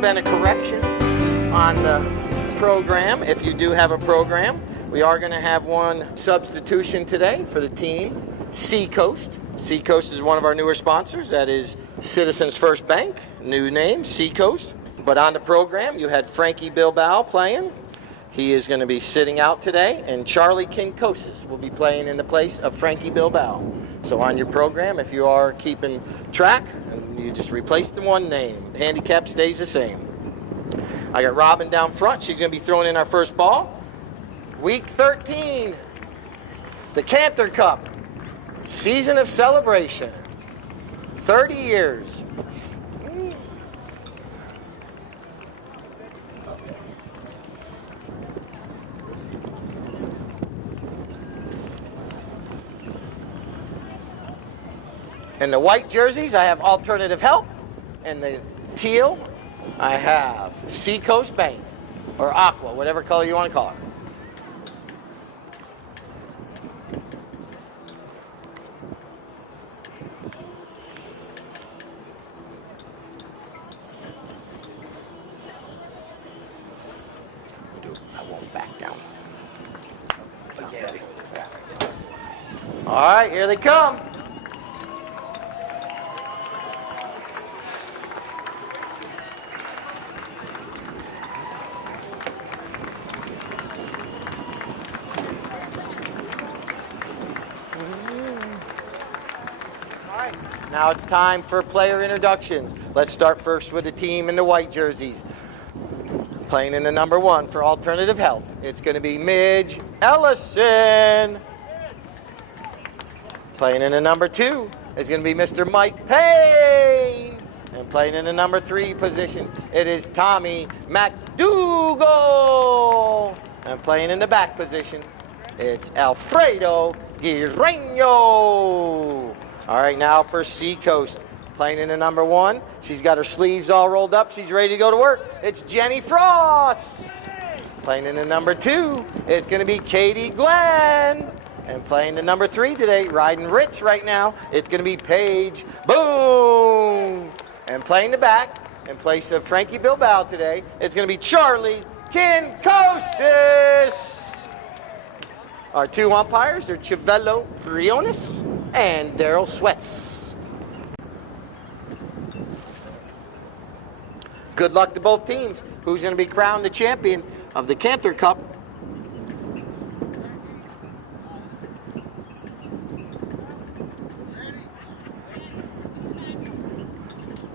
been a correction on the program. If you do have a program, we are going to have one substitution today for the team, Seacoast. Seacoast is one of our newer sponsors. That is Citizens First Bank, new name, Seacoast. But on the program, you had Frankie Bilbao playing. He is going to be sitting out today, and Charlie Kinkosis will be playing in the place of Frankie Bilbao. So on your program, if you are keeping track, you just replace the one name. The handicap stays the same. I got Robin down front. She's going to be throwing in our first ball. Week 13, the Cantor Cup, season of celebration, 30 years. In the white jerseys, I have Alternative Health. In the teal, I have Seacoast Bank, or Aqua, whatever color you want to call it. I won't back down. All right, here they come. Now it's time for player introductions. Let's start first with the team in the white jerseys. Playing in the number 1 for Alternative Health, it's going to be Midge Ellison. Playing in the number 2 is going to be Mr. Mike Payne. And playing in the number 3 position, it is Tommy McDougal. And playing in the back position, it's Alfredo Guirreño. All right, now for Seacoast, playing in the number 1. She's got her sleeves all rolled up. She's ready to go to work. It's Jenny Frost. Playing in the number 2, it's going to be Katie Glenn. And playing the number 3 today, riding Ritz right now, it's going to be Paige Boone. And playing the back, in place of Frankie Bilbao today, it's going to be Charlie Kinkosis. Our 2 umpires are Chivello Briones and Daryl Sweats. Good luck to both teams. Who's going to be crowned the champion of the Cantor Cup?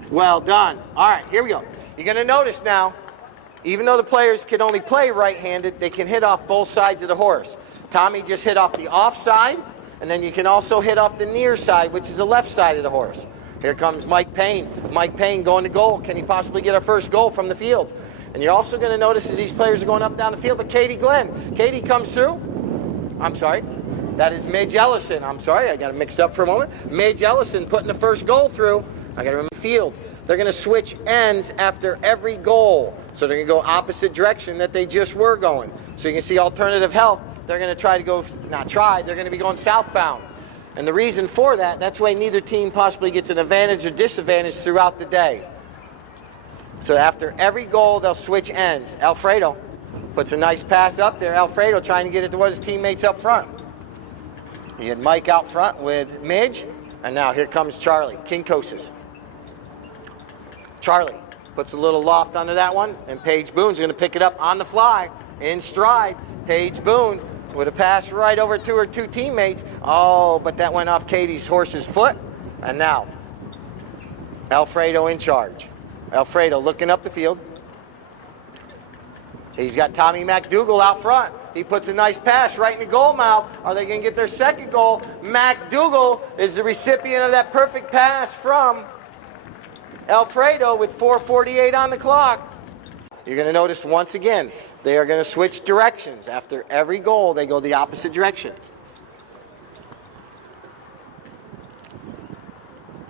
Well done. All right, here we go. You're going to notice now, even though the players can only play right-handed, they can hit off both sides of the horse. Tommy just hit off the offside, and then you can also hit off the near side, which is the left side of the horse. Here comes Mike Payne. Mike Payne going to goal. Can he possibly get our first goal from the field? And you're also going to notice as these players are going up and down the field, but Katie Glenn. Katie comes through. I'm sorry. That is Midge Ellison. I'm sorry, I got it mixed up for a moment. Midge Ellison putting the first goal through. I got to remember the field. They're going to switch ends after every goal. So they're going to go opposite direction that they just were going. So you can see Alternative Health. They're going to try to go, not try, they're going to be going southbound. And the reason for that, that's why neither team possibly gets an advantage or disadvantage throughout the day. So after every goal, they'll switch ends. Alfredo puts a nice pass up there. Alfredo trying to get it towards his teammates up front. He had Mike out front with Midge. And now here comes Charlie Kinkosis. Charlie puts a little loft under that one. And Paige Boone's going to pick it up on the fly, in stride. Paige Boone with a pass right over to her 2 teammates. Oh, but that went off Katie's horse's foot. And now, Alfredo in charge. Alfredo looking up the field. He's got Tommy McDougal out front. He puts a nice pass right in the goal mouth. Are they going to get their second goal? McDougal is the recipient of that perfect pass from Alfredo with 4:48 on the clock. You're going to notice once again, they are going to switch directions. After every goal, they go the opposite direction.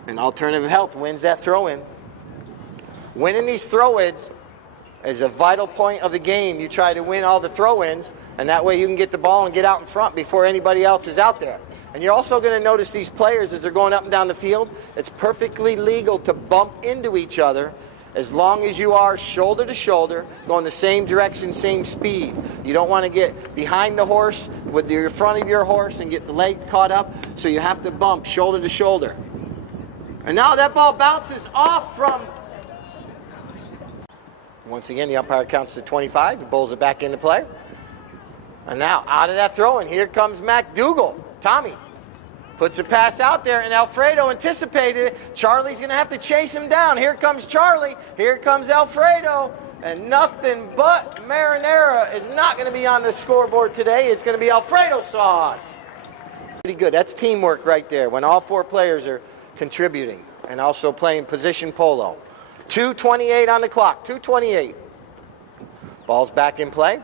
And Alternative Health wins that throw-in. Winning these throw-ins is a vital point of the game. You try to win all the throw-ins, and that way you can get the ball and get out in front before anybody else is out there. And you're also going to notice these players as they're going up and down the field, it's perfectly legal to bump into each other as long as you are shoulder to shoulder, going the same direction, same speed. You don't want to get behind the horse with the front of your horse and get the leg caught up, so you have to bump shoulder to shoulder. And now that ball bounces off from... Once again, the umpire counts to 25. He bowls it back into play. And now, out of that throw, and here comes McDougal. Tommy puts a pass out there, and Alfredo anticipated it. Charlie's going to have to chase him down. Here comes Charlie. Here comes Alfredo. And nothing but marinara is not going to be on the scoreboard today. It's going to be Alfredo sauce. Pretty good. That's teamwork right there, when all four players are contributing and also playing position polo. 2:28 on the clock. 2:28. Ball's back in play.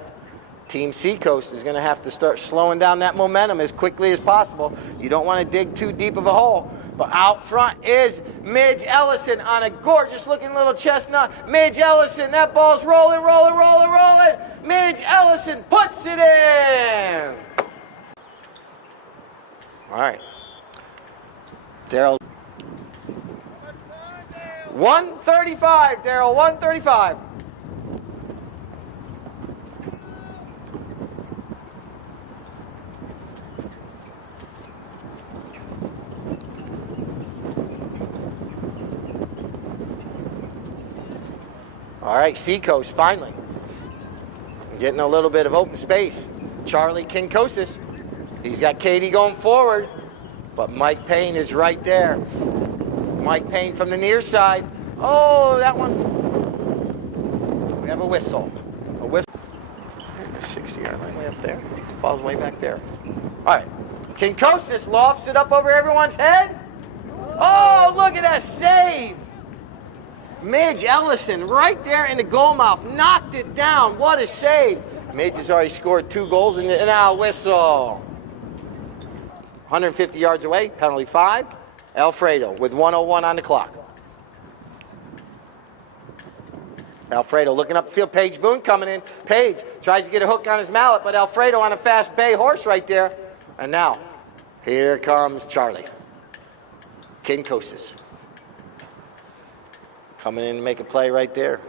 Team Seacoast is going to have to start slowing down that momentum as quickly as possible. You don't want to dig too deep of a hole. But out front is Midge Ellison on a gorgeous looking little chestnut. Midge Ellison, that ball's rolling, rolling, rolling, rolling. Midge Ellison puts it in. All right. Daryl. 135, Daryl, 135. All right, Seacoast finally getting a little bit of open space. Charlie Kinkosis, he's got Katie going forward, but Mike Payne is right there. Mike Payne from the near side. Oh, that one's... We have a whistle. A whistle. The 60-yard line way up there. Ball's way back there. All right. Kinkosis lofts it up over everyone's head. Oh, look at that save. Midge Ellison right there in the goal mouth. Knocked it down. What a save. Midge has already scored 2 goals and now whistle. 150 yards away. Penalty 5. Alfredo with 1:01 on the clock. Alfredo looking up the field. Paige Boone coming in. Paige tries to get a hook on his mallet, but Alfredo on a fast bay horse right there. And now, here comes Charlie. Kinkosis. Coming in to make a play right there.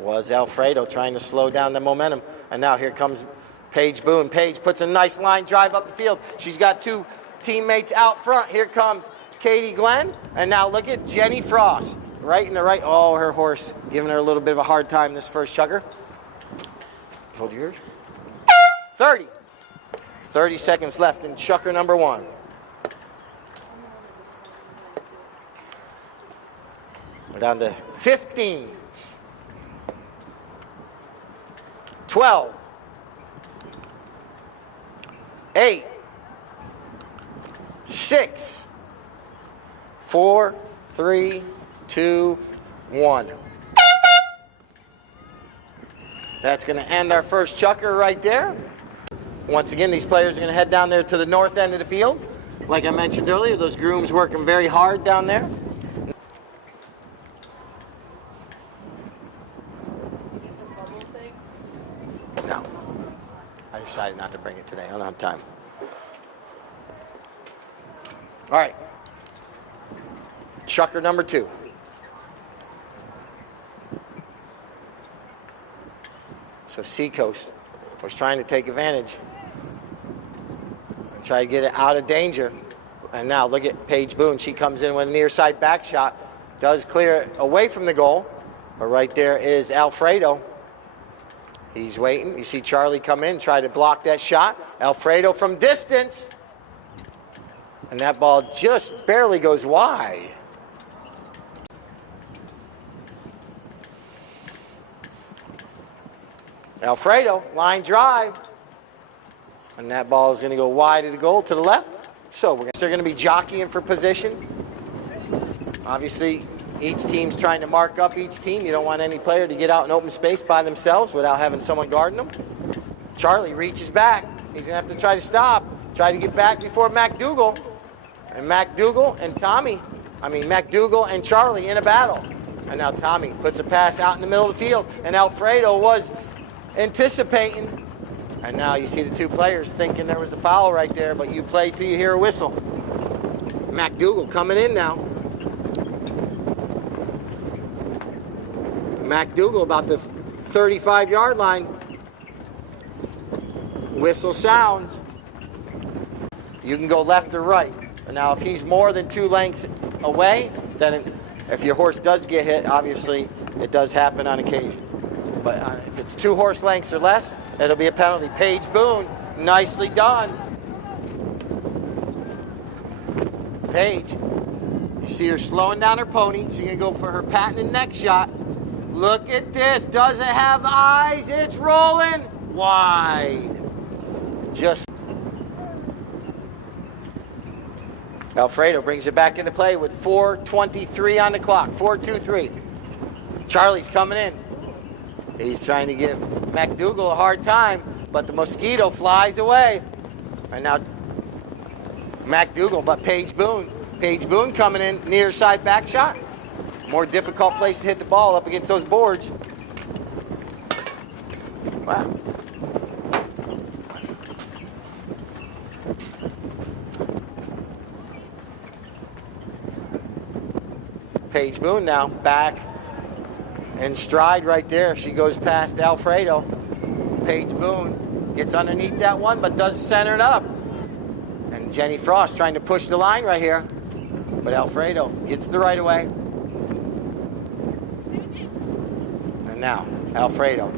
Was Alfredo trying to slow down the momentum. And now here comes Paige Boone. Paige puts a nice line drive up the field. She's got 2 teammates out front. Here comes Katie Glenn. And now look at Jenny Frost. Right in the right. Oh, her horse giving her a little bit of a hard time this first chucker. Hold yours. 30. 30 seconds left in chucker number 1. We're down to 15. 12. 8. 6. 4, 3, 2, 1. That's going to end our first chukker right there. Once again, these players are going to head down there to the north end of the field. Like I mentioned earlier, those grooms working very hard down there. No. I decided not to bring it today. I don't have time. All right. Chucker number 2. So Seacoast was trying to take advantage and try to get it out of danger. And now look at Paige Boone. She comes in with a near side back shot. Does clear it away from the goal. But right there is Alfredo. He's waiting. You see Charlie come in, try to block that shot. Alfredo from distance. And that ball just barely goes wide. Alfredo, line drive. And that ball is going to go wide of the goal to the left. So they're going to be jockeying for position. Obviously, each team's trying to mark up each team. You don't want any player to get out in open space by themselves without having someone guarding them. Charlie reaches back. He's going to have to try to stop. Try to get back before McDougal. And McDougal and McDougal and Charlie in a battle. And now Tommy puts a pass out in the middle of the field. And Alfredo was anticipating. And now you see the 2 players thinking there was a foul right there, but you play till you hear a whistle. McDougal coming in now. McDougal about the 35-yard line. Whistle sounds. You can go left or right. Now, if he's more than 2 lengths away, then if your horse does get hit, obviously it does happen on occasion. But if it's 2 horse lengths or less, it'll be a penalty. Paige Boone, nicely done. Paige, you see her slowing down her pony. She's gonna go for her patented neck shot. Look at this, does it have eyes? It's rolling wide. Just Alfredo brings it back into play with 4:23 on the clock. 4:23. Charlie's coming in. He's trying to give McDougal a hard time, but the mosquito flies away. And now McDougal, but Paige Boone. Paige Boone coming in, near side back shot. More difficult place to hit the ball up against those boards. Wow. Paige Boone now back in stride right there. She goes past Alfredo. Paige Boone gets underneath that one, but does center it up. And Jenny Frost trying to push the line right here. But Alfredo gets the right away. And now, Alfredo,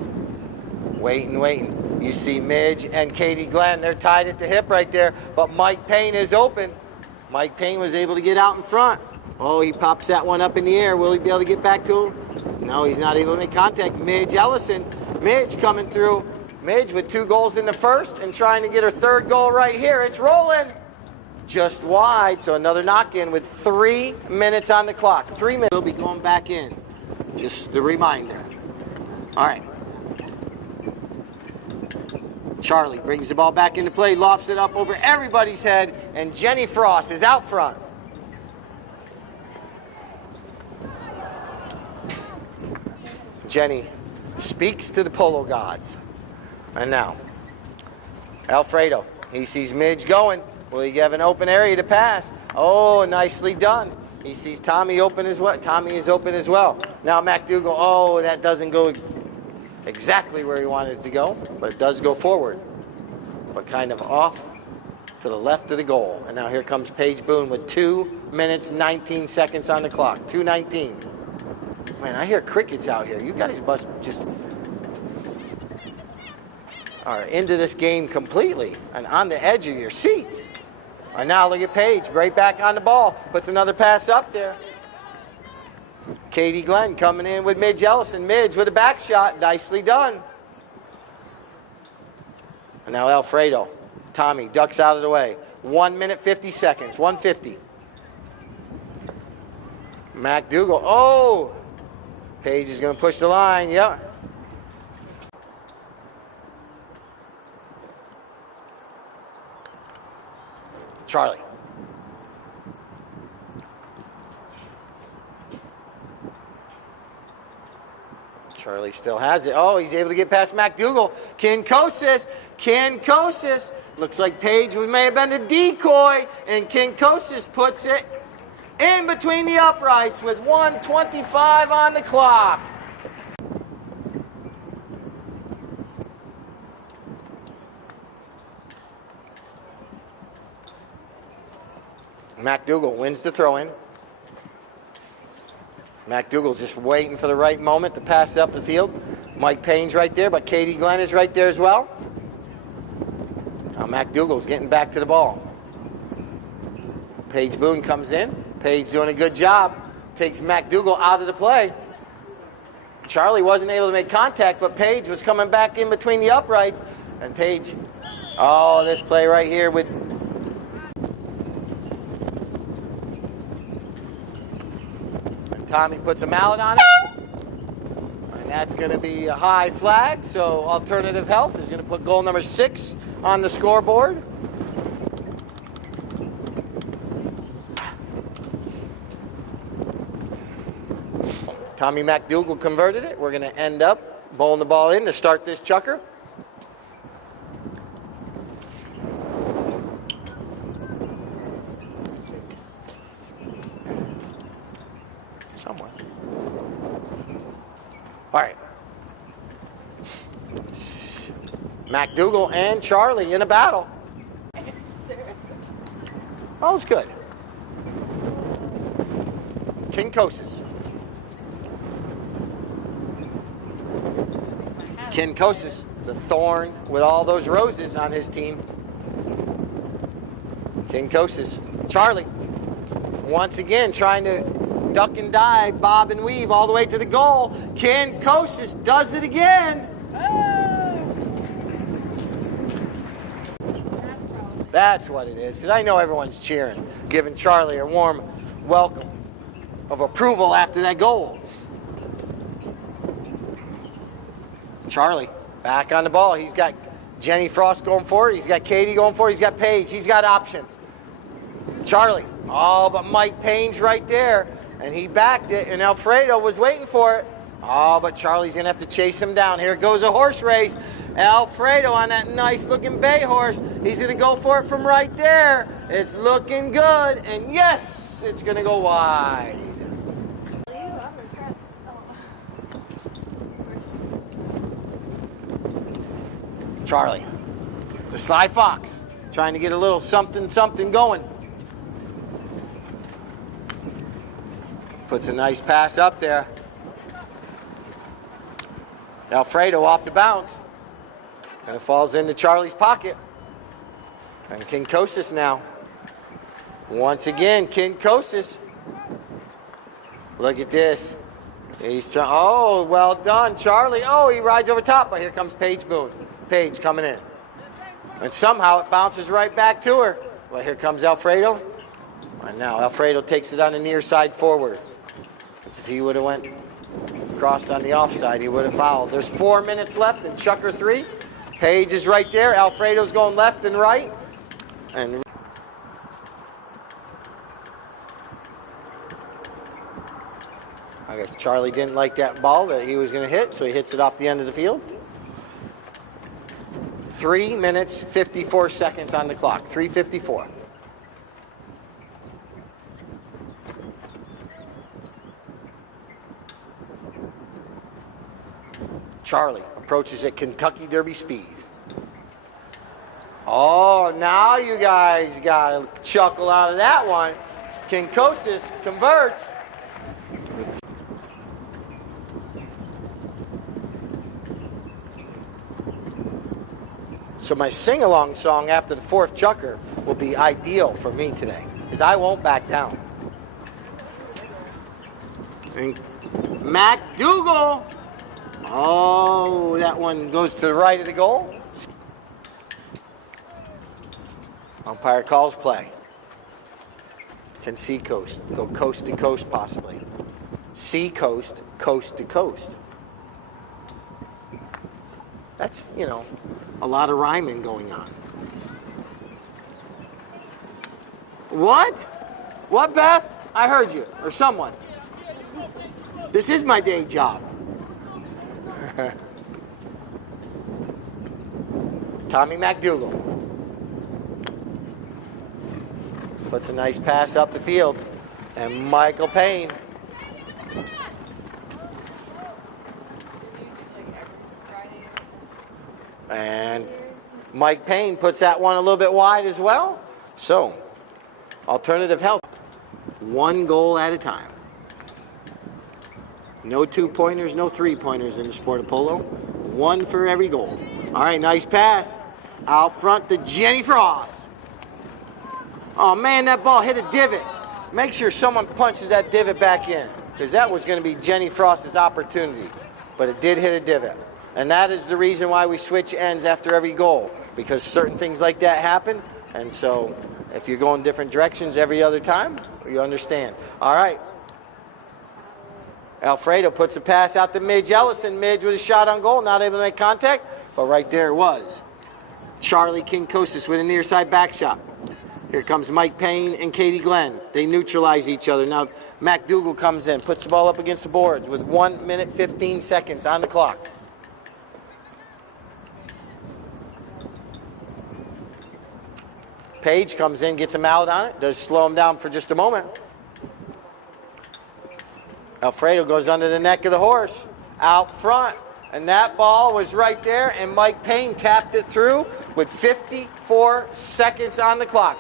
waiting. You see Midge and Katie Glenn. They're tied at the hip right there. But Mike Payne is open. Mike Payne was able to get out in front. Oh, he pops that one up in the air. Will he be able to get back to him? No, he's not able to make contact. Midge Ellison. Midge coming through. Midge with 2 goals in the first and trying to get her 3rd goal right here. It's rolling. Just wide. So another knock-in with 3 minutes on the clock. 3 minutes. We'll be going back in. Just a reminder. All right. Charlie brings the ball back into play, lofts it up over everybody's head, and Jenny Frost is out front. Jenny speaks to the Polo gods. And now, Alfredo, he sees Midge going. Will he have an open area to pass? Oh, nicely done. He sees Tommy open as well. Tommy is open as well. Now McDougal, oh, that doesn't go exactly where he wanted it to go, but it does go forward. But kind of off to the left of the goal. And now here comes Paige Boone with 2 minutes, 19 seconds on the clock. 2:19. Man, I hear crickets out here. You guys must just are into this game completely and on the edge of your seats. And now look at Paige, right back on the ball. Puts another pass up there. Katie Glenn coming in with Midge Ellison. Midge with a back shot. Nicely done. And now Alfredo. Tommy ducks out of the way. 1 minute, 50 seconds. 1:50. McDougal. Oh! Paige is going to push the line. Yep. Charlie. Charlie still has it. Oh, he's able to get past McDougal. Kinkosis. Looks like Paige may have been the decoy, and Kinkosis puts it in between the uprights with 1:25 on the clock. McDougal wins the throw-in. McDougal just waiting for the right moment to pass it up the field. Mike Payne's right there, but Katie Glenn is right there as well. Now McDougal's getting back to the ball. Paige Boone comes in. Paige doing a good job. Takes McDougal out of the play. Charlie wasn't able to make contact, but Paige was coming back in between the uprights. And Paige, oh, this play right here with Tommy puts a mallet on it. And that's going to be a high flag. So Alternative Health is going to put goal number 6 on the scoreboard. Tommy McDougal converted it. We're going to end up bowling the ball in to start this chukker. Somewhere. MacDougal and Charlie in a battle. Oh, it's good. Kinkosis. Kinkosis, the thorn with all those roses on his team. Kinkosis. Charlie, once again, trying to duck and dive, bob and weave all the way to the goal. Kinkosis does it again. That's what it is, because I know everyone's cheering, giving Charlie a warm welcome of approval after that goal. Charlie, back on the ball. He's got Jenny Frost going forward. He's got Katie going forward. He's got Paige. He's got options. Charlie, oh, but Mike Payne's right there, and he backed it, and Alfredo was waiting for it. Oh, but Charlie's going to have to chase him down. Here goes a horse race. Alfredo on that nice-looking bay horse. He's going to go for it from right there. It's looking good, and yes, it's going to go wide. Charlie, the Sly Fox, trying to get a little something going. Puts a nice pass up there. Alfredo off the bounce. And it falls into Charlie's pocket. And Kinkosis now. Once again, Kinkosis. Look at this. He's trying. Oh, well done, Charlie. Oh, he rides over top. But here comes Paige Boone. Paige coming in. And somehow it bounces right back to her. Well, here comes Alfredo. And now Alfredo takes it on the near side forward. As if he would have went across on the offside, he would have fouled. There's 4 minutes left in Chucker 3. Paige is right there. Alfredo's going left and right. And I guess Charlie didn't like that ball that he was going to hit, so he hits it off the end of the field. 3 minutes, 54 seconds on the clock. 3:54. Charlie approaches at Kentucky Derby speed. Oh, now you guys got a chuckle out of that one. Kinkosis converts. So my sing-along song after the fourth chucker will be ideal for me today, because I won't back down. And MacDougal. Oh, that one goes to the right of the goal. Umpire calls play. Can sea coast go coast to coast possibly? Sea coast, coast to coast. That's, you know, a lot of rhyming going on. What? What, Beth? I heard you, or someone. This is my day job. Tommy MacDougal puts a nice pass up the field, and Michael Payne. And Mike Payne puts that one a little bit wide as well. So, alternative health. 1 goal at a time. No 2-pointers, no 3-pointers in the sport of polo. 1 for every goal. All right, nice pass. Out front to Jenny Frost. Oh, man, that ball hit a divot. Make sure someone punches that divot back in, because that was going to be Jenny Frost's opportunity. But it did hit a divot. And that is the reason why we switch ends after every goal, because certain things like that happen. And so if you're going different directions every other time, you understand. All right. Alfredo puts a pass out to Midge Ellison. Midge with a shot on goal, not able to make contact, but right there it was. Charlie Kinkosis with a near side back shot. Here comes Mike Payne and Katie Glenn. They neutralize each other. Now MacDougal comes in, puts the ball up against the boards with 1 minute, 15 seconds on the clock. Paige comes in, gets him out on it, does slow him down for just a moment. Alfredo goes under the neck of the horse, out front, And that ball was right there, and Mike Payne tapped it through with 54 seconds on the clock.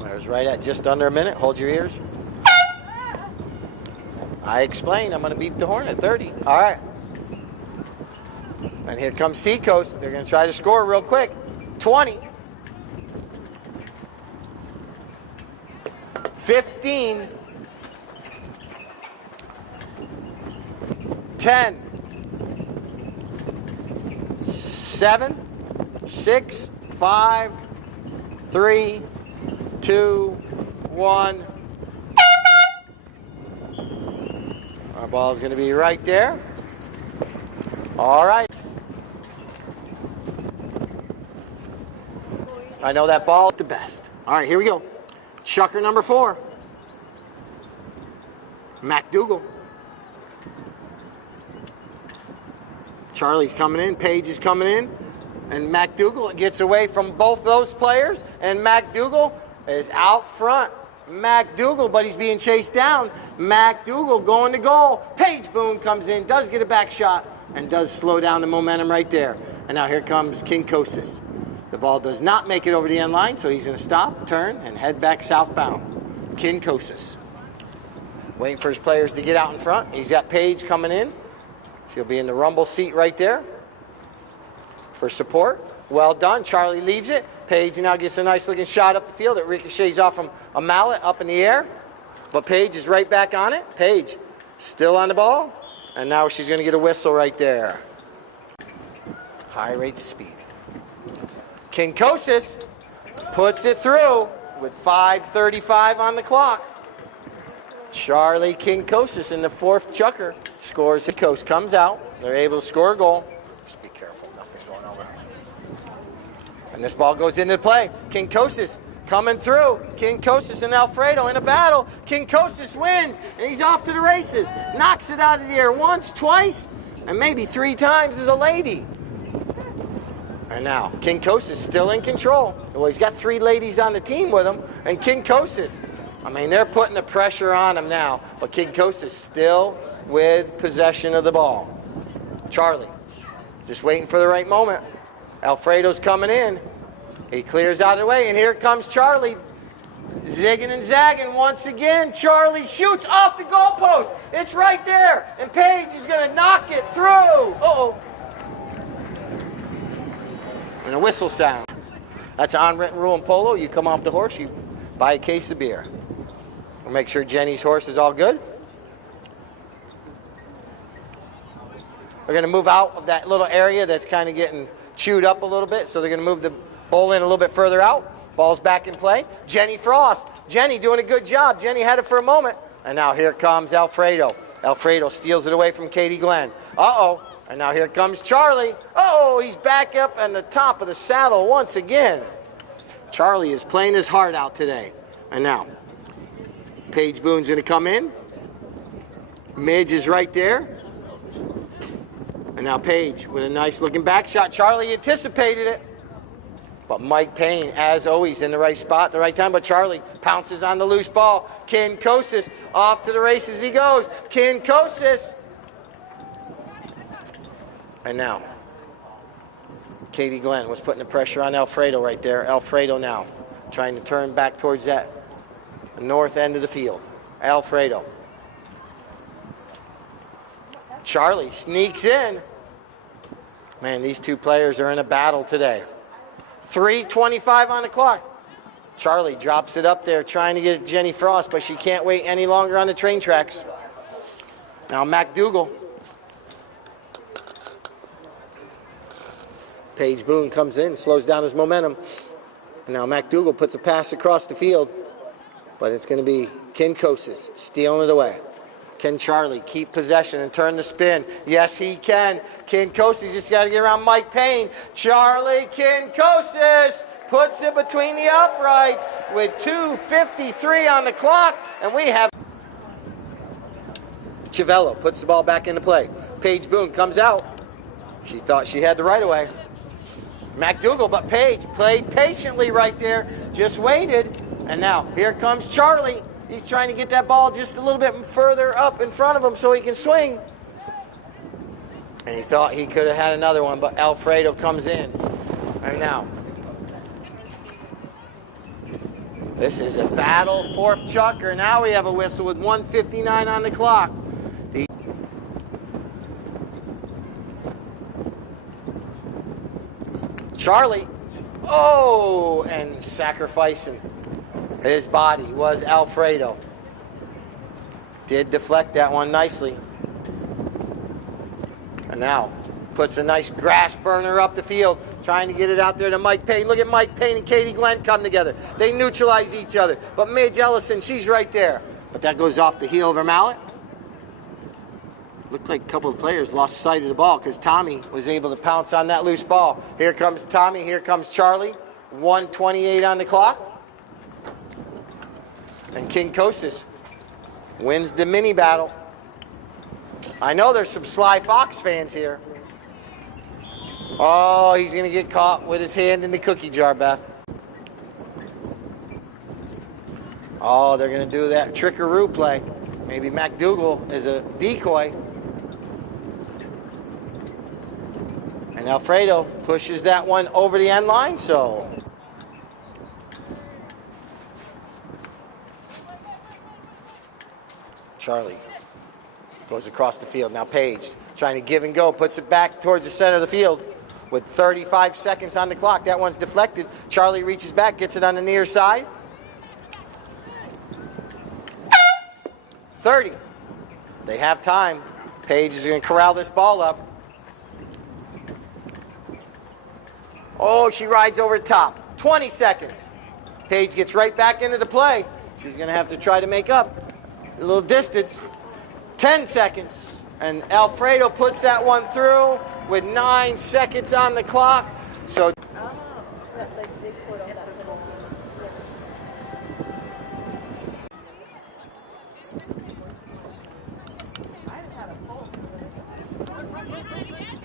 There's right at just under a minute. Hold your ears. I explained I'm going to beat the horn at 30. All right. And here comes Seacoast. They're going to try to score real quick. 20. 15. 10. 7. 6. 5. 3. 2. 1. Our ball is going to be right there. All right. I know that ball the best. All right, here we go. Chucker number 4. MacDougall. Charlie's coming in. Paige is coming in. And MacDougall gets away from both those players. And MacDougall is out front. MacDougall, but he's being chased down. MacDougall going to goal. Paige Boone comes in, does get a back shot, and does slow down the momentum right there. And now here comes Kinkosis. The ball does not make it over the end line, so he's going to stop, turn, and head back southbound. Kinkosis. Waiting for his players to get out in front. He's got Paige coming in. She'll be in the rumble seat right there for support. Well done. Charlie leaves it. Paige now gets a nice looking shot up the field. It ricochets off from a mallet up in the air. But Paige is right back on it. Paige still on the ball. And now she's going to get a whistle right there. High rates of speed. Kinkosis puts it through with 5:35 on the clock. Charlie Kinkosis in the 4th chucker scores. The coast comes out. They're able to score a goal. Just be careful, nothing going over. And this ball goes into play. Kinkosis coming through. Kinkosis and Alfredo in a battle. Kinkosis wins, and he's off to the races. Knocks it out of the air once, twice, and maybe 3 times as a lady. And now, Kinkosis still in control. Well, he's got 3 ladies on the team with him, and Kinkosis, I mean, they're putting the pressure on him now, but Kinkosis still with possession of the ball. Charlie, just waiting for the right moment. Alfredo's coming in. He clears out of the way, and here comes Charlie. Zigging and zagging once again. Charlie shoots off the goalpost. It's right there, and Paige is going to knock it through. Uh-oh. And a whistle sound. That's an unwritten rule in polo. You come off the horse, you buy a case of beer. We'll make sure Jenny's horse is all good. We're going to move out of that little area that's kind of getting chewed up a little bit, so they're going to move the bowl in a little bit further out. Ball's back in play. Jenny Frost. Jenny doing a good job. Jenny had it for a moment. And now here comes Alfredo. Alfredo steals it away from Katie Glenn. Uh-oh. And now here comes Charlie. Oh, he's back up on the top of the saddle once again. Charlie is playing his heart out today. And now, Paige Boone's going to come in. Midge is right there. And now Paige with a nice looking back shot. Charlie anticipated it. But Mike Payne, as always, in the right spot at the right time. But Charlie pounces on the loose ball. Kinkosis off to the races he goes. Kinkosis. And now, Katie Glenn was putting the pressure on Alfredo right there. Alfredo now trying to turn back towards that north end of the field. Alfredo. Charlie sneaks in. Man, these 2 players are in a battle today. 3:25 on the clock. Charlie drops it up there trying to get Jenny Frost, but she can't wait any longer on the train tracks. Now MacDougall. Paige Boone comes in, slows down his momentum. And now MacDougall puts a pass across the field. But it's going to be Kinkosis stealing it away. Can Charlie keep possession and turn the spin? Yes, he can. Kinkosis just got to get around Mike Payne. Charlie Kinkosis puts it between the uprights with 2:53 on the clock. And we have Chiavello puts the ball back into play. Paige Boone comes out. She thought she had the right of way. MacDougall, but Paige played patiently right there, just waited. And now, here comes Charlie. He's trying to get that ball just a little bit further up in front of him so he can swing. And he thought he could have had another one, but Alfredo comes in. And now, this is a battle, fourth chucker. Now we have a whistle with 1:59 on the clock. Charlie, oh, and sacrificing his body was Alfredo. Did deflect that one nicely. And now puts a nice grass burner up the field, trying to get it out there to Mike Payne. Look at Mike Payne and Katie Glenn come together. They neutralize each other. But Midge Ellison, she's right there. But that goes off the heel of her mallet. Looked like a couple of players lost sight of the ball because Tommy was able to pounce on that loose ball. Here comes Tommy, here comes Charlie. 1:28 on the clock. And King Kostas wins the mini battle. I know there's some Sly Fox fans here. Oh, he's going to get caught with his hand in the cookie jar, Beth. Oh, they're going to do that trickaroo play. Maybe McDougal is a decoy. And Alfredo pushes that one over the end line, so. Charlie goes across the field. Now Paige trying to give and go, puts it back towards the center of the field with 35 seconds on the clock. That one's deflected. Charlie reaches back, gets it on the near side. 30. They have time. Paige is going to corral this ball up. Oh, she rides over the top. 20 seconds. Paige gets right back into the play. She's going to have to try to make up a little distance. 10 seconds. And Alfredo puts that one through with 9 seconds on the clock. So.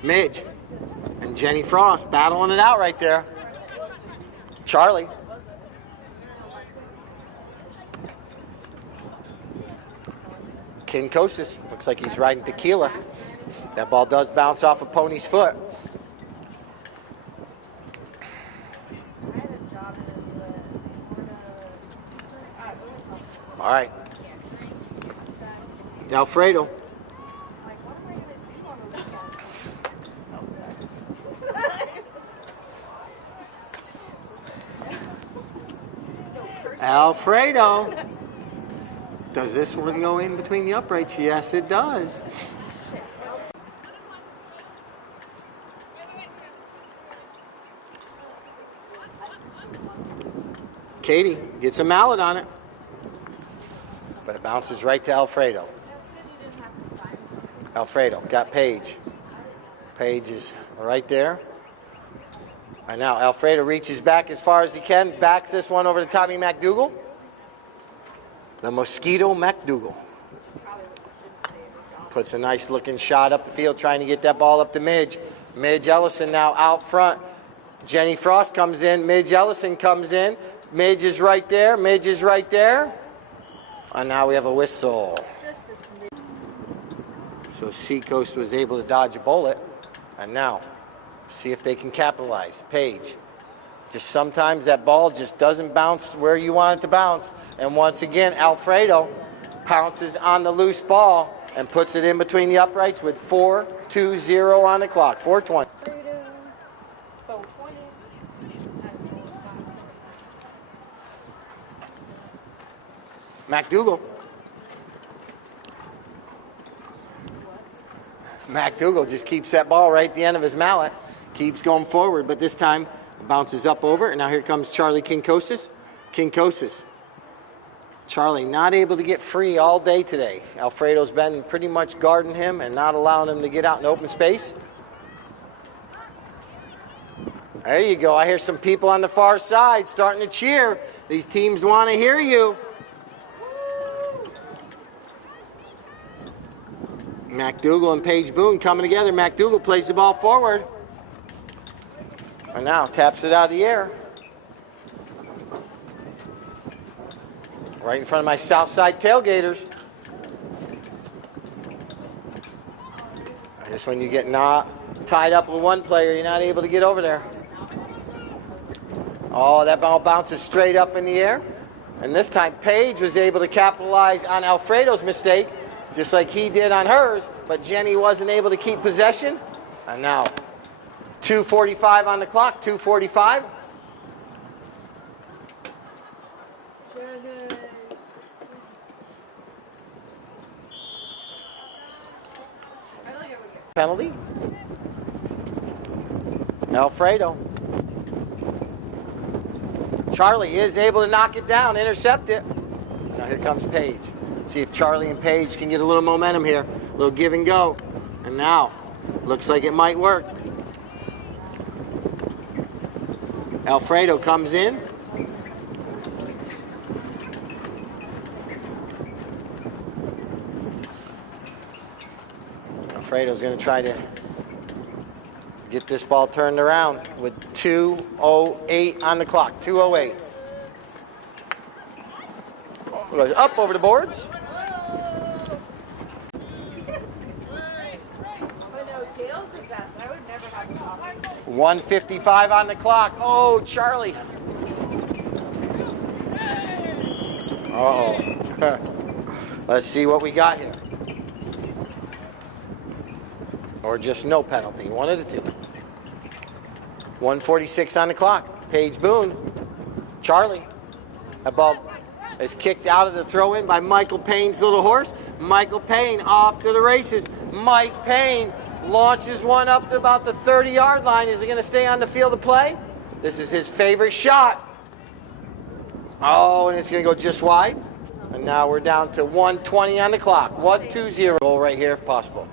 Midge and Jenny Frost battling it out right there. Charlie. King Kostas looks like he's riding tequila. That ball does bounce off a pony's foot. All right. Alfredo. Alfredo. Does this one go in between the uprights? Yes, it does. Katie gets a mallet on it, but it bounces right to Alfredo. Alfredo got Paige. Paige is right there. And now Alfredo reaches back as far as he can, backs this one over to Tommy McDougal. The Mosquito McDougal. Puts a nice looking shot up the field, trying to get that ball up to Midge. Midge Ellison now out front. Jenny Frost comes in, Midge Ellison comes in. Midge is right there, Midge is right there. And now we have a whistle. So Seacoast was able to dodge a bullet. And now, see if they can capitalize. Paige. Just sometimes that ball just doesn't bounce where you want it to bounce. And once again, Alfredo pounces on the loose ball and puts it in between the uprights with 4:20 on the clock. 4:20. McDougal. McDougal just keeps that ball right at the end of his mallet. Keeps going forward, but this time it bounces up over. And now here comes Charlie King Kostas. King Kostas. Charlie not able to get free all day today. Alfredo's been pretty much guarding him and not allowing him to get out in open space. There you go. I hear some people on the far side starting to cheer. These teams want to hear you. McDougal and Paige Boone coming together. McDougal plays the ball forward. And now taps it out of the air. Right in front of my south side tailgaters. Just when you get tied up with one player, you're not able to get over there. Oh, that ball bounces straight up in the air. And this time, Paige was able to capitalize on Alfredo's mistake, just like he did on hers, but Jenny wasn't able to keep possession. And now, 2:45 on the clock, 2:45. Penalty. Alfredo. Charlie is able to knock it down, intercept it. Now here comes Paige. See if Charlie and Paige can get a little momentum here. A little give and go. And now, looks like it might work. Alfredo comes in. Alfredo's going to try to get this ball turned around with 2:08 on the clock. 2:08. Up over the boards. 1:55 on the clock. Oh, Charlie. Uh-oh. Let's see what we got here. Or just no penalty. One of the two. 1:46 on the clock. Paige Boone. Charlie. That ball is kicked out of the throw-in by Michael Payne's little horse. Michael Payne off to the races. Mike Payne launches one up to about the 30-yard line. Is he going to stay on the field of play? This is his favorite shot. Oh, and it's going to go just wide. And now we're down to 1:20 on the clock. 1-2-0. Goal right here if possible.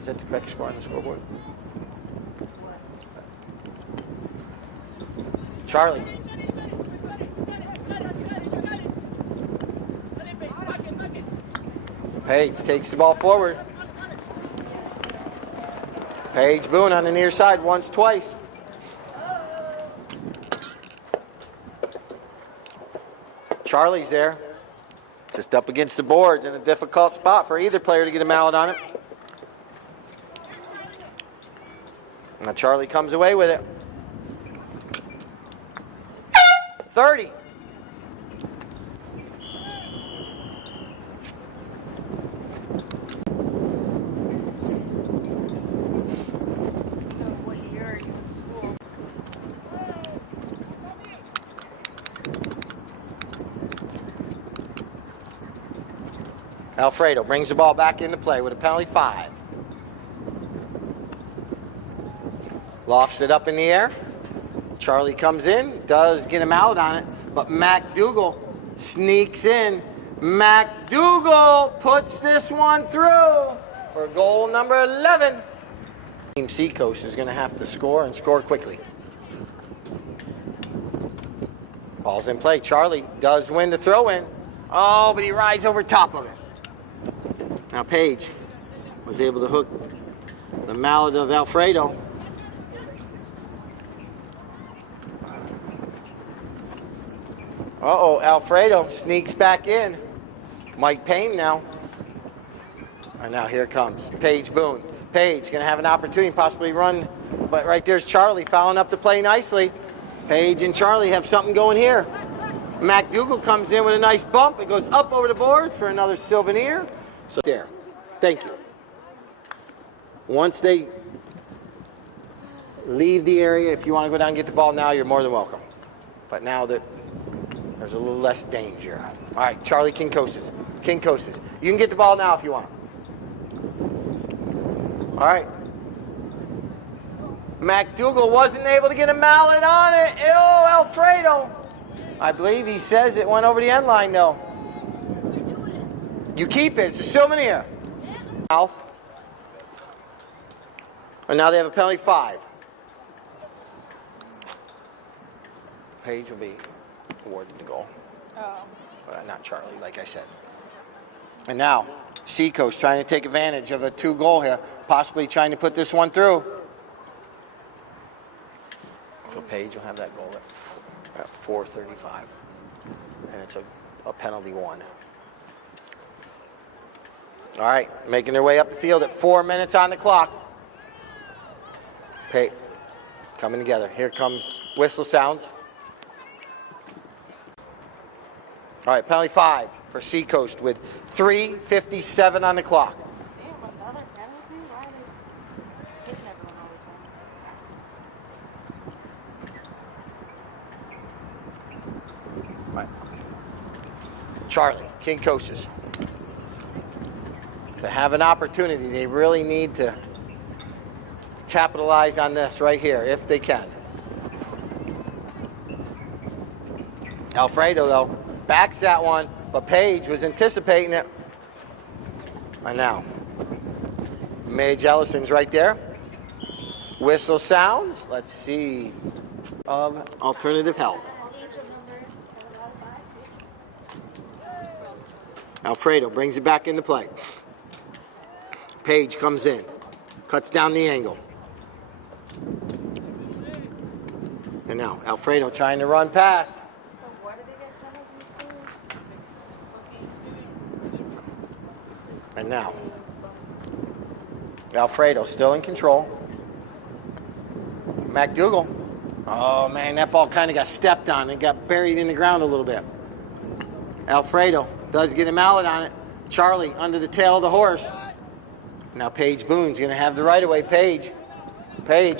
Is that the correct score on the scoreboard? Charlie. Paige takes the ball forward. Paige Boone on the near side once, twice. Charlie's there. Just up against the boards in a difficult spot for either player to get a mallet on it. Now Charlie comes away with it. 30. Alfredo brings the ball back into play with a penalty 5. Lofts it up in the air. Charlie comes in, does get a mallet on it, but MacDougall sneaks in. MacDougall puts this one through for goal number 11. Team Seacoast is going to have to score and score quickly. Ball's in play. Charlie does win the throw-in. Oh, but he rides over top of it. Now Paige was able to hook the mallet of Alfredo. Uh-oh, Alfredo sneaks back in. Mike Payne now. And now here comes Paige Boone. Paige going to have an opportunity to possibly run, but right there's Charlie fouling up the play nicely. Paige and Charlie have something going here. MacDougall comes in with a nice bump. It goes up over the boards for another souvenir. So there. Thank you. Once they leave the area, if you want to go down and get the ball now, you're more than welcome. But now that there's a little less danger. All right, Charlie Kinkoses. Kinkoses. You can get the ball now if you want. All right. MacDougall wasn't able to get a mallet on it. Oh, Alfredo. I believe he says it went over the end line, though. You keep it. It's a souvenir. Mouth. And now they have a penalty 5. Paige will be awarded the goal. Oh. Not Charlie, like I said. And now, Seacoast trying to take advantage of a 2-goal here, possibly trying to put this one through. So Paige will have that goal there. At 4:35. And it's a penalty 1. All right, making their way up the field at 4 minutes on the clock. Coming together. Here comes whistle sounds. All right, penalty 5 for Seacoast with 3:57 on the clock. Another penalty? Why are they hitting everyone all the time? Right. Charlie, King Coaches. To have an opportunity, they really need to capitalize on this right here, if they can. Alfredo, though, backs that one, but Page was anticipating it. And now, Mage Ellison's right there. Whistle sounds. Let's see. Of Alternative Health. Alfredo brings it back into play. Page comes in, cuts down the angle. And now Alfredo trying to run past. So what did they get penalties for? And now Alfredo still in control. McDougal. Oh man, that ball kind of got stepped on and got buried in the ground a little bit. Alfredo does get a mallet on it. Charlie under the tail of the horse. Now Paige Boone's going to have the right of way. Paige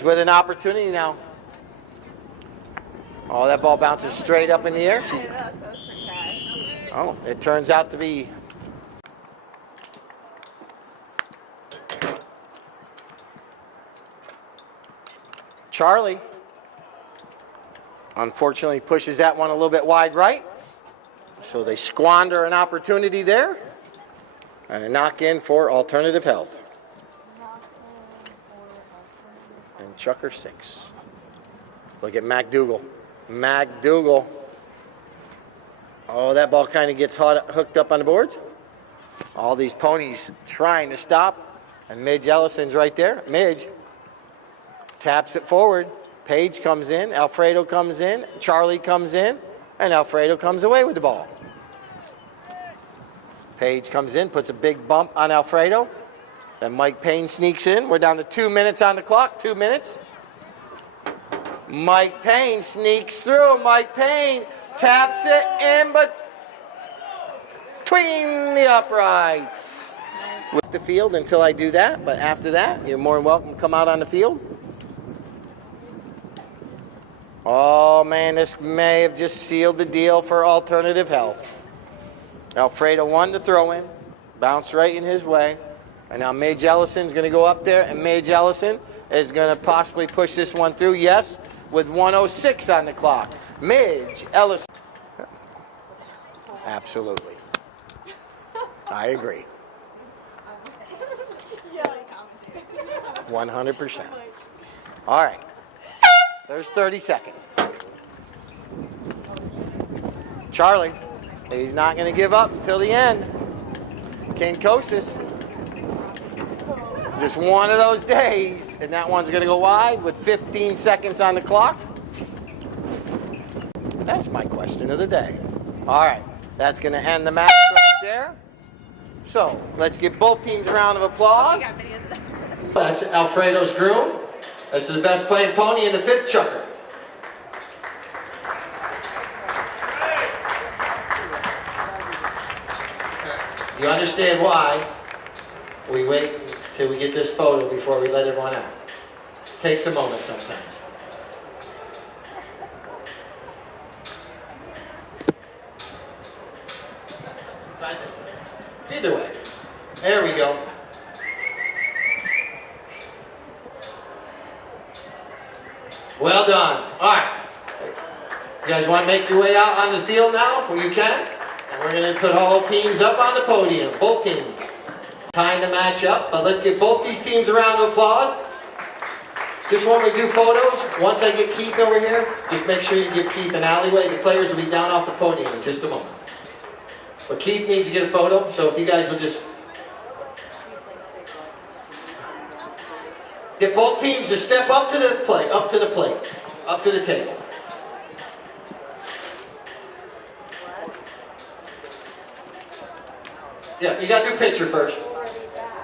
with an opportunity now. Oh, that ball bounces straight up in the air. Oh, it turns out to be Charlie. Unfortunately pushes that one a little bit wide right. So they squander an opportunity there. And a knock in for Alternative Health. And Chucker 6. Look at McDougal. McDougal. Oh, that ball kind of gets hooked up on the boards. All these ponies trying to stop. And Midge Ellison's right there. Midge taps it forward. Page comes in. Alfredo comes in. Charlie comes in. And Alfredo comes away with the ball. Page comes in, puts a big bump on Alfredo. Then Mike Payne sneaks in. We're down to 2 minutes on the clock. 2 minutes. Mike Payne sneaks through. Mike Payne taps it in between the uprights. With the field until I do that, but after that, you're more than welcome to come out on the field. Oh man, this may have just sealed the deal for Alternative Health. Alfredo won the throw in, bounced right in his way. And now Mage Ellison's going to go up there, and Mage Ellison is going to possibly push this one through. Yes, with 1:06 on the clock. Mage Ellison. Absolutely. I agree. 100%. All right. There's 30 seconds. Charlie. He's not going to give up until the end. King Kosis. Just one of those days. And that one's going to go wide with 15 seconds on the clock. That's my question of the day. All right. That's going to end the match right there. So let's give both teams a round of applause. That's Alfredo's groom. This is the best playing pony in the 5th chucker. You understand why we wait till we get this photo before we let everyone out. It takes a moment sometimes. Either way. There we go. Well done. All right. You guys want to make your way out on the field now? Well, you can. And we're going to put all teams up on the podium. Both teams. Time to match up, but let's give both these teams a round of applause. Just when we do photos, once I get Keith over here, just make sure you give Keith an alleyway. The players will be down off the podium in just a moment. But Keith needs to get a photo, so if you guys will just get both teams to step up to the plate, up to the plate, up to the table. Yeah, you gotta do picture first.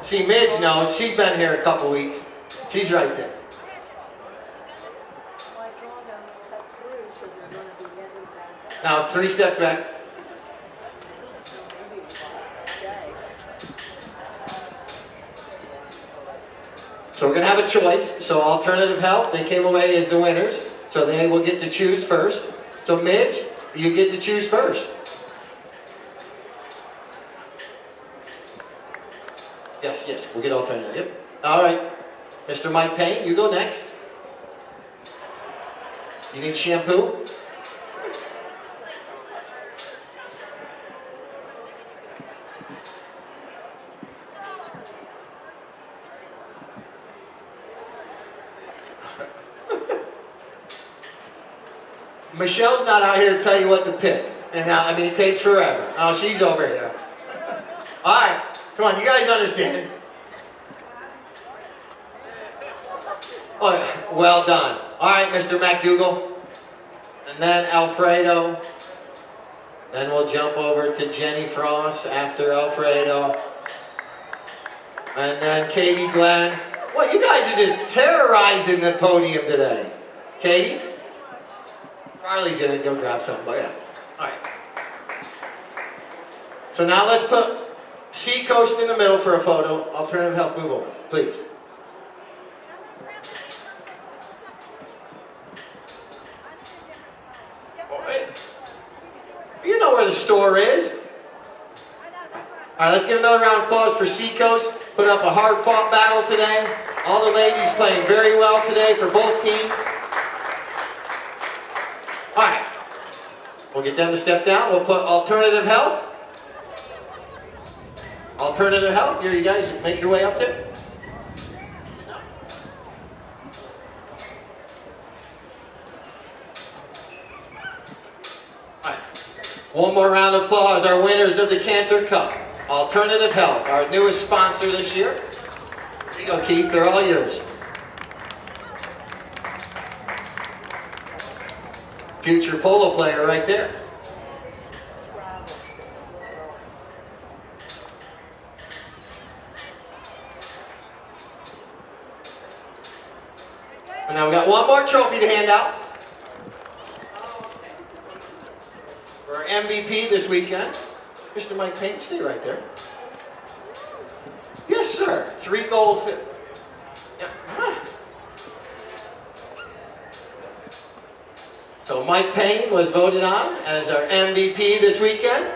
See, Midge knows. She's been here a couple weeks. She's right there. Now, 3 steps back. So we're gonna have a choice. So alternative health, they came away as the winners. So they will get to choose first. So Midge, you get to choose first. Yes, we'll get alternative. Yep. All right. Mr. Mike Payne, you go next. You need shampoo? Michelle's not out here to tell you what to pick. And I mean, it takes forever. Oh, she's over here. All right. Come on, you guys understand. Oh, well done. All right, Mr. McDougal. And then Alfredo. Then we'll jump over to Jenny Frost after Alfredo. And then Katie Glenn. Well, you guys are just terrorizing the podium today. Katie? Charlie's going to go grab something, but yeah. All right. So now let's put Seacoast in the middle for a photo. Alternative health, move over, please. You know where the store is. All right, let's give another round of applause for Seacoast. Put up a hard-fought battle today. All the ladies playing very well today for both teams. All right, we'll get them to step down. We'll put alternative health. Alternative health, here you guys make your way up there. All right, one more round of applause. Our winners of the Cantor Cup. Alternative Health, our newest sponsor this year. Here you go, Keith, they're all yours. Future polo player right there. And now we got one more trophy to hand out for our MVP this weekend. Mr. Mike Payne, stay right there. Yes, sir. 3 goals. Yeah. So Mike Payne was voted on as our MVP this weekend.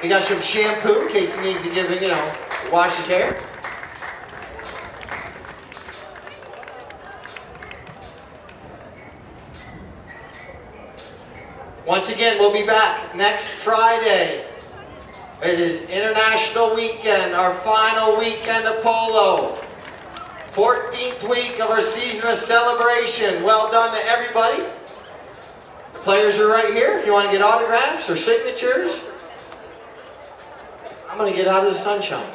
We got some shampoo in case he needs to give it, wash his hair. Once again, we'll be back next Friday. It is International Weekend, our final weekend of polo. 14th week of our season of celebration. Well done to everybody. The players are right here if you want to get autographs or signatures. I'm going to get out of the sunshine.